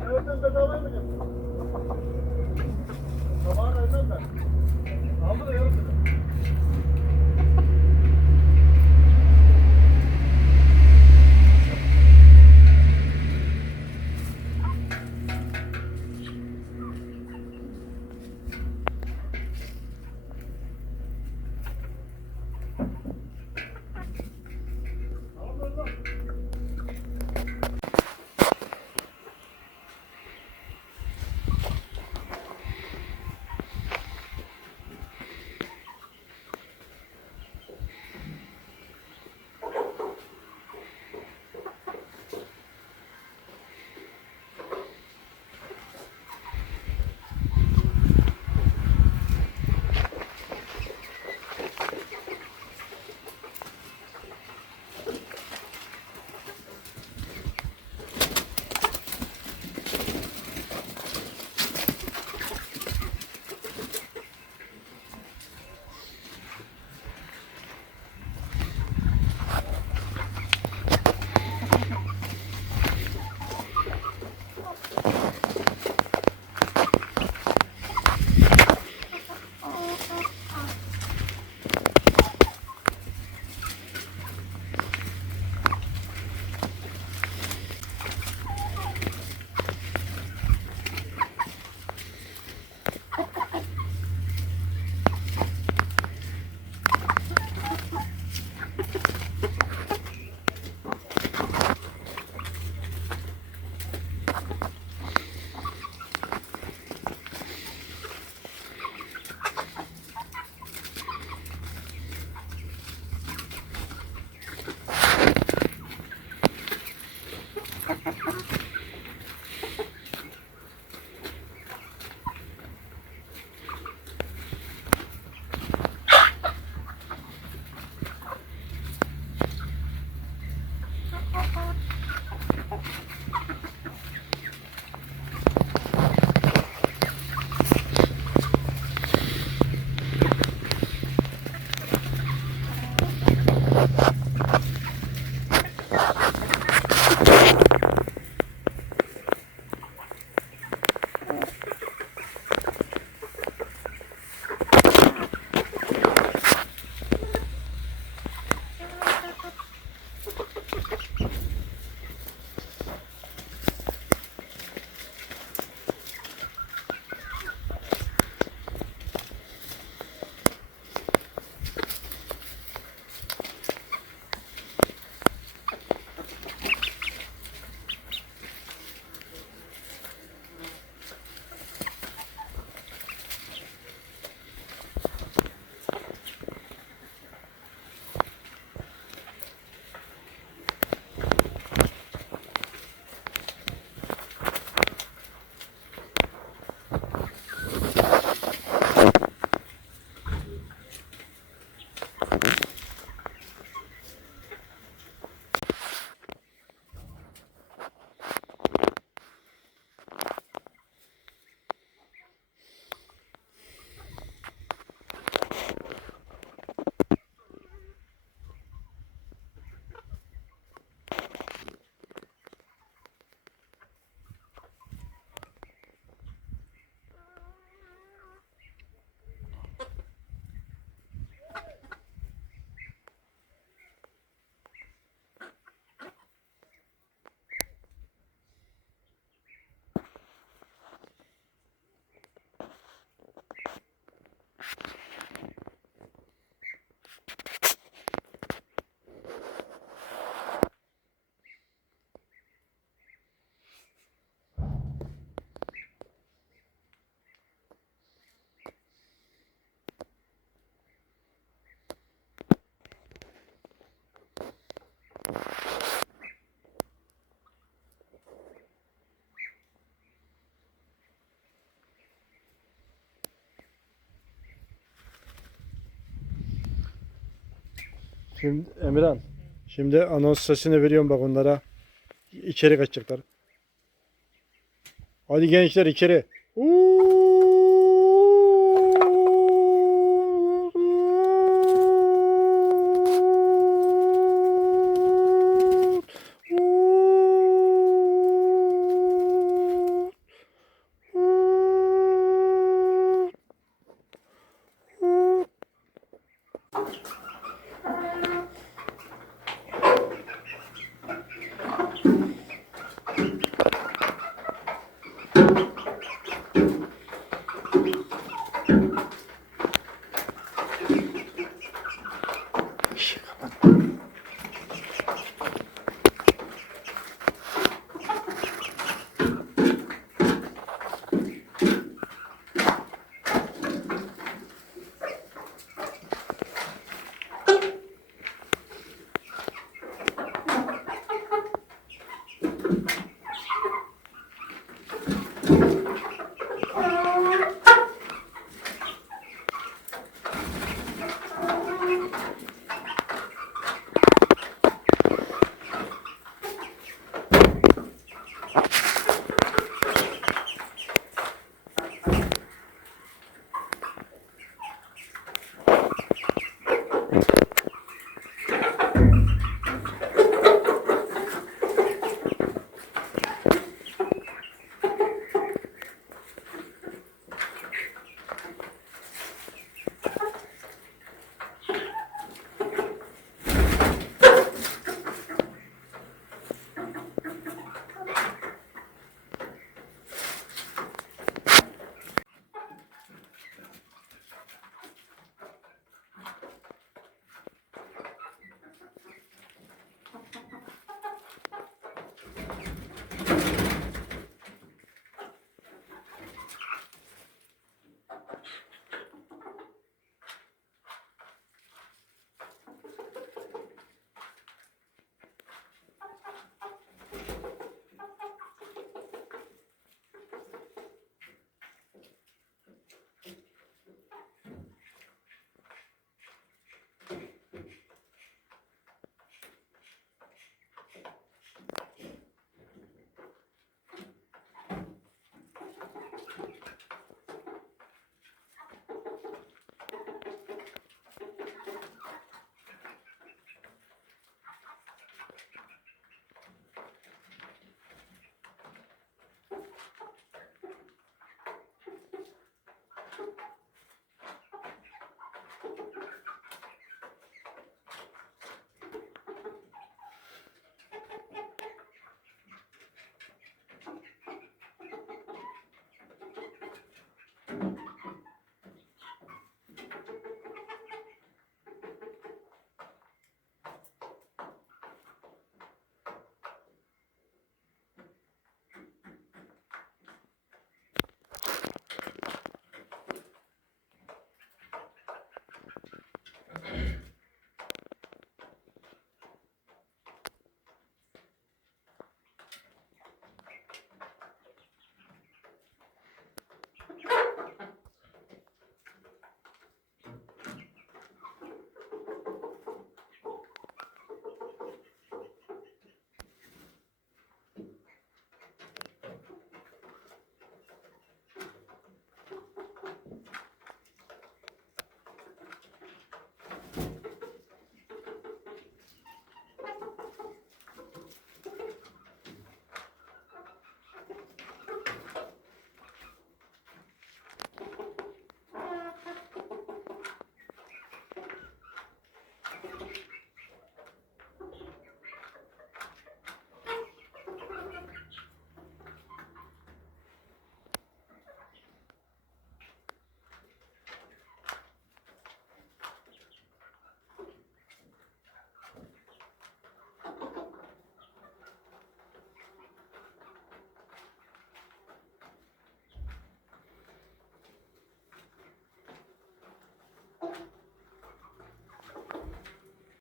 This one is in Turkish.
Nereden bedava mı yapıyorsun? Şimdi Emirhan, şimdi anons sesini veriyorum bak onlara. İçeri kaçacaklar. Hadi gençler içeri.